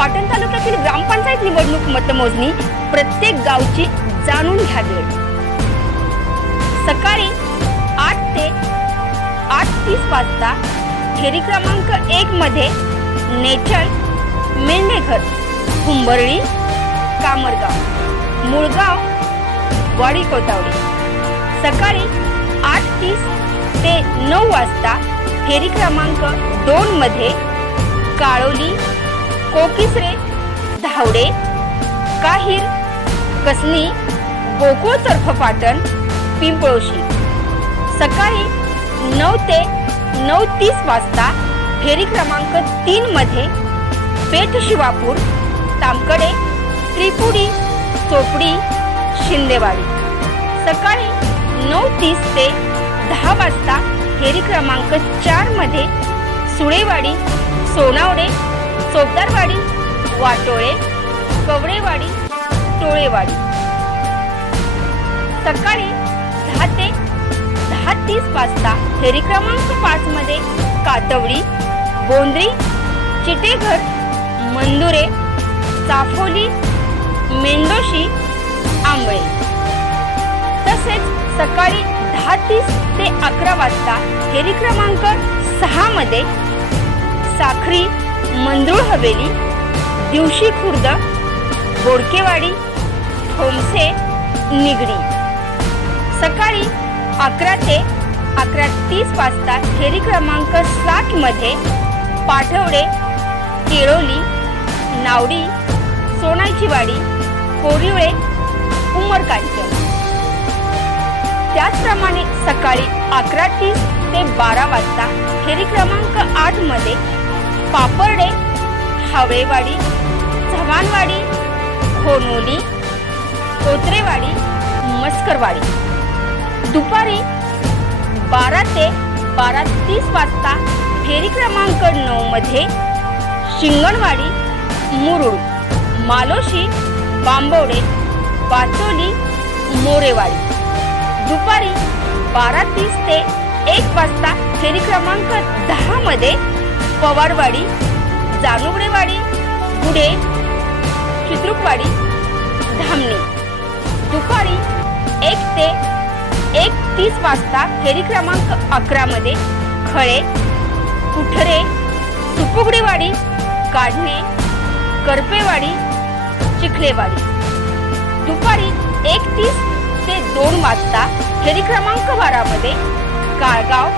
पाटण तालुक्यातील ग्रामपंचायत निवडणूक मतमोजणी प्रत्येक गावची जाणून घ्यावी. सकाळी आठ ते आठ तीस वाजता फेरी क्रमांक एक मध्ये नेचर मेंढेघर कुंभरळी कामरगाव मुळगाव वाडी कोतावडी सकाळी आठ तीस ते नऊ वाजता फेरी क्रमांक दोन मध्ये काळोली कोकिसरे धावडे काहीर कसनी गोकुळ तर्फ पाटण पिंपळोशी. सकाळी नऊ ते नऊ तीस वाजता फेरी क्रमांक तीन मध्ये पेठ शिवापूर तामकडे त्रिपुडी चोपडी शिंदेवाडी. सकाळी नऊ तीस ते दहा वाजता फेरी क्रमांक चारमध्ये सुळेवाडी सोनावडे चोप वाटोळे कवडेवाडी टोळेवाडी. सकाळी दहा ते दहा तीस वाजता फेरी क्रमांक पाच मध्ये कातवडी बोंद्री चिटेघर मंदुरे चाफोली मेंडोशी आंबळे. तसेच सकाळी दहा तीस ते अकरा वाजता फेरी क्रमांक सहा मध्ये साखरी मंदुळ हवेली दिवशी खुर्द बोडकेवाडी ठोमसे निगडी. सकाळी अकरा ते अकरा तीस वाजता फेरी क्रमांक सात मध्ये पाठवडे केळोली नावडी सोनायचीवाडी कोरिवळे उमरकांचन त्याचप्रमाणे सकाळी अकरा तीस ते बारा वाजता फेरी क्रमांक आठमध्ये पापर्डे हावळेवाडी चव्हाणवाडी खोनोली कोत्रेवाडी मस्करवाडी. दुपारी बारा ते बारा तीस वाजता फेरी क्रमांक नऊ मध्ये शिंगणवाडी मुरुड मालोशी बांबवडे पाचोली मोरेवाडी. दुपारी बारा तीस ते एक वाजता फेरी क्रमांक दहा मध्ये पवारवाडी जानुगडेवाडी गुडे चित्रुकवाडी धामणी. दुपारी एक ते एक तीस वाजता फेरी क्रमांक अकरामध्ये खळे कुठरे सुपुगडेवाडी काढणे करपेवाडी चिखलेवाडी. दुपारी एक तीस ते दोन वाजता फेरी क्रमांक बारामध्ये काळगाव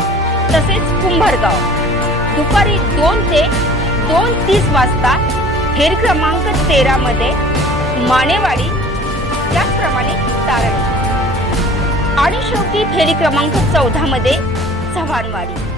तसेच कुंभारगाव. दुपारी दोन ते दोन तीस वाजता फेर क्रमांक तेरामध्ये मानेवाडी त्याचप्रमाणे तारण. आणि शेवटी फेरी क्रमांक चौदा मध्ये चव्हाणवाडी.